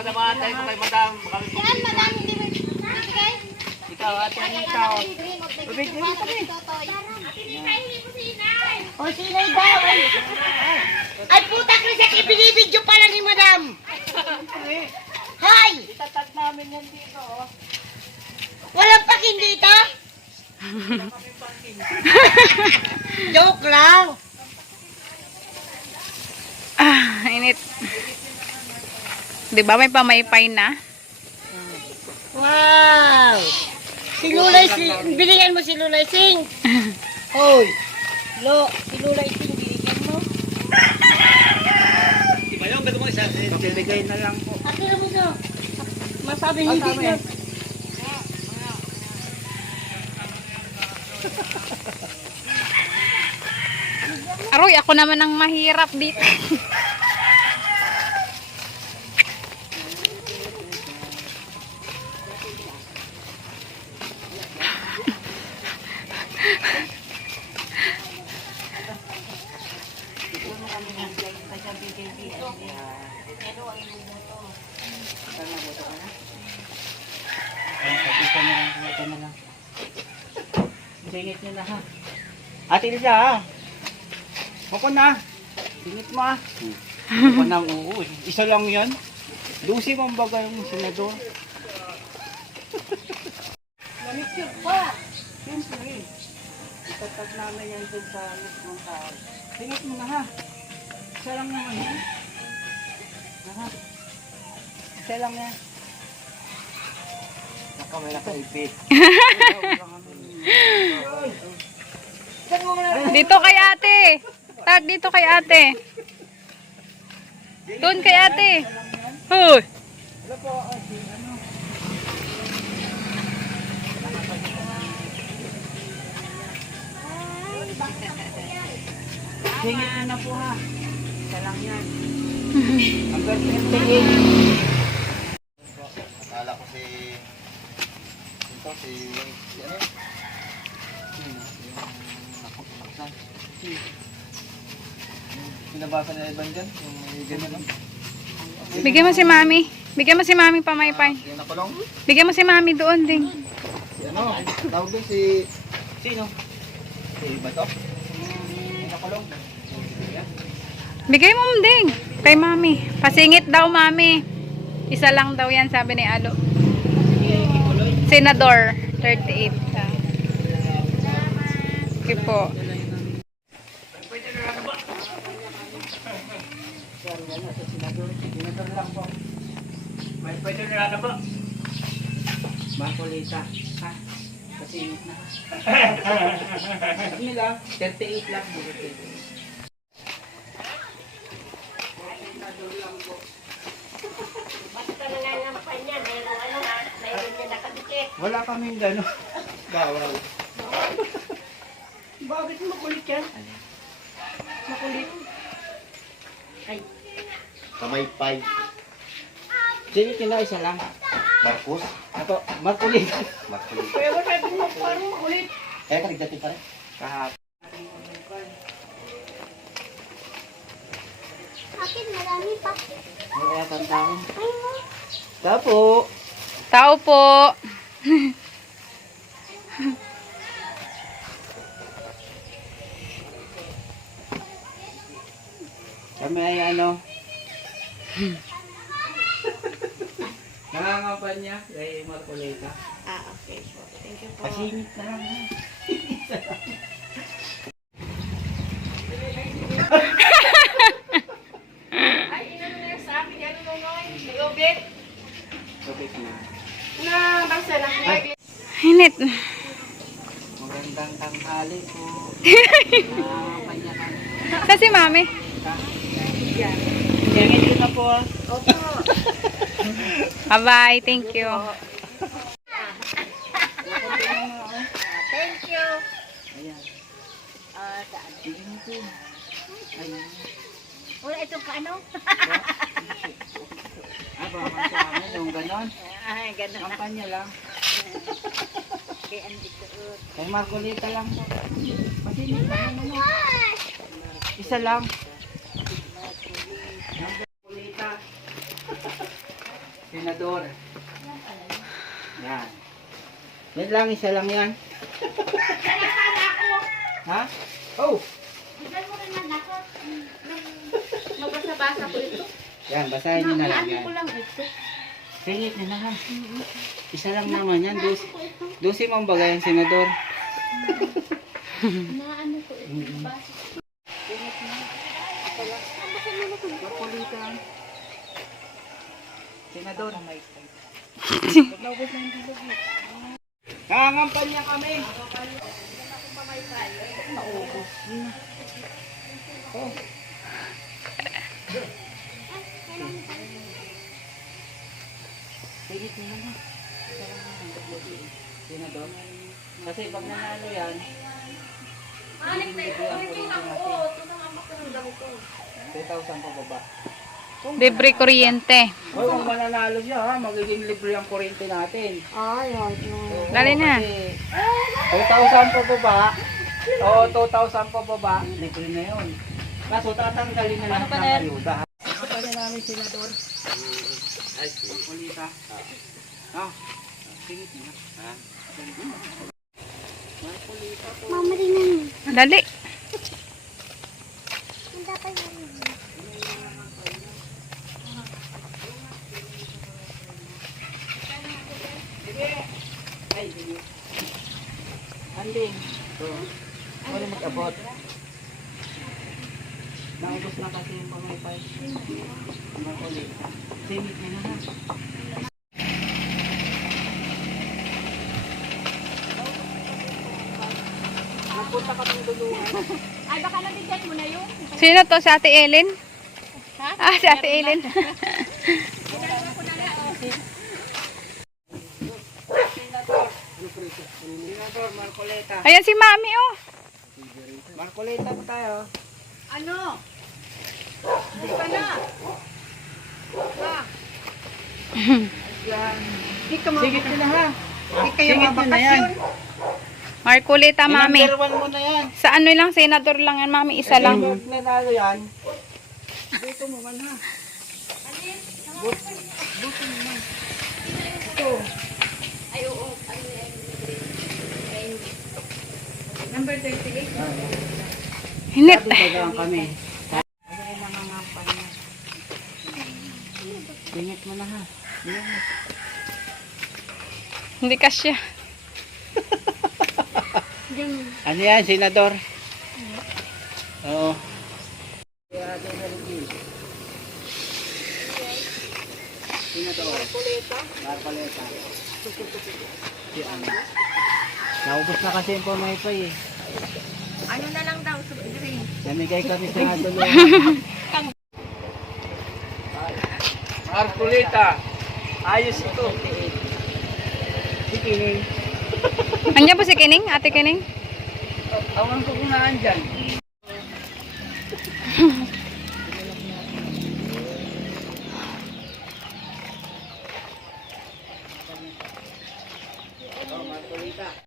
madamahan tayo kay madam. Yan, madam, hindi mo ibigay? Ikaw, ate, ikaw. Bibigyan mo kami. O, sinay daw. Ay, puta, Chris, ibinibidyo pala ni madam. Hay! Itatag namin yan dito, oh. Walang pakin dito? Joke lang. Ah, init. Di ba may pamaypay na? Wow! Si Lulay, binigyan mo si Lulay Sing. Hoy! Si Lulay Sing, binigyan mo. Di ba yung gano'n mo isa? Bibigay na lang po. Ate mo to. Masabi hindi na. Aroy, ako naman ang mahirap dito. Ito na lang. Singit nyo na ha. Ate Lisa ha. Mako na. Singit mo ha. Mako na, oo. Isa lang yan. Lucy mong bagay yung senador. Namikip pa. Siyempre. Itatag namin yan dun sa mismong tao. Singit mo na ha. Isa lang naman ha. Ha? Isa lang yan. May nakaipit. Dito kay ate. Tag dito kay ate. Doon kay ate. Hoy. Wala po, ano? Singit na po ha. Isa lang yan. Hanggang 28. Akala ko si ito si ano? Nakapagsan. Pinabasa na Evan dyan, yung may ganyan lang. Bigyan mo si mami. Bigyan mo si mami pamaypay. Yung nakulong. Bigyan mo si mami doon ding. Ano? Tawag doon si sino? Si Bato? Yung nakulong. Bigay mo ding kay mami. Pasingit daw mami. Isa lang daw yan sabi ni Alo. Senador 38. Okay po. Senador lang po. May pwede na ba? Makulita. Ha? Kasingit na. Nila, 38 lang. Basta nangangampan niya. Mayroon niya nakadikit. Wala kaming gano'n. Bawal. Bakit makulit yan? Makulit. Ay, Kamay pay. Sige, isa lang. Marcos. Ako, makulit. Marcos. Kaya ba sabi mo, parang makulit? Kaya kaligdating pa rin. Kahapon. Akin, marami pa. Kaya tantang. Ay, mo. Tapo. Tao po. Kami ay ano. Nangangapan niya kay Marcoleta. okay po. Thank you po. Pasingit na lang. Ay, inano na yung sa akin. Ano nung may ubit? Sabit na. Na, basta na. Init. Magandang tanghali po. Kanya ka. Sa si mami. Singit yun na po. Opo. Bye-bye. Thank you. Thank you. Ayan. Saan? Ayan. Wala itong paano? Baka sa amin yung ganon. Ay, ganun na. Kampanya lang. Kaya andito. Kay Marcolita lang po. Pasingit na ano. Isa lang. Marcolita. Senador. Yan. Yan lang, isa lang yan. Ha? Oh! Bigyan mo rin man ako. Mabasa-basa ko ito. Yan, basahin nyo na lang Ano yan. ko lang ito. Singit na lang. Isa lang naman yan. Dusi mong bagayan, Senador. Naano ko ito. Basa. Makulitan. Senador. Nangangampanya kami. Naubos na. Oh. Singit nyo na lang. Senador. Kasi pag nanalo yan, bibigyan ko rin natin. 2,000 pa baba. Libre kuryente. Hoy, kung mananalo siya ha, magiging libre ang kuryente natin. Ay, Dali na. Kasi 2,000 pa baba. Oo, 2,000 pa baba. Libre na yun. Kaso tatanggalin na lahat ng ayuda. Ano pa na namin, Senador? Ay, kulita. Ha? Singit na. Ha? Mama rin yan. Dali. Ang dapat yan. Ay, sige. Anding. So, wala mag-abot. Naubos na kasi yung pangaypay. Ang ulit. Singit nyo na ha. Napunta ka ng dulungan. Ay, baka nabigyan mo na yun. Sino to? Si Ate Ellen? Ah, si Ate Ellen. Senador Marcoleta. Ayan si Mami, oh. Marcoleta pa tayo. Ano? Hindi pa na. Singit nyo na ha. Singit nyo na yan. Marcoleta, Mami. Number 1 mo na yan. Sa ano lang, senador lang yan, Mami. Isa lang. Pag nanalo yan, buto mo man ha. Buto mo man. Ito. Ay, oo. Number 38. Hinit. Dagang kami. Ano yung nangangampay na? Singit mo na ha. Yan. Hindi kasya. Ano yan, Senador? Oo. Senador. Marcoleta. Si ano? Naubos na kasi yung pumaypay eh. Ano na lang daw? Drink. Namigay kami sa dulo. Marcoleta. Ayos ito. Si Kining. Andiyan po si Kining? Ate Kining? Awan ko kung naan dyan.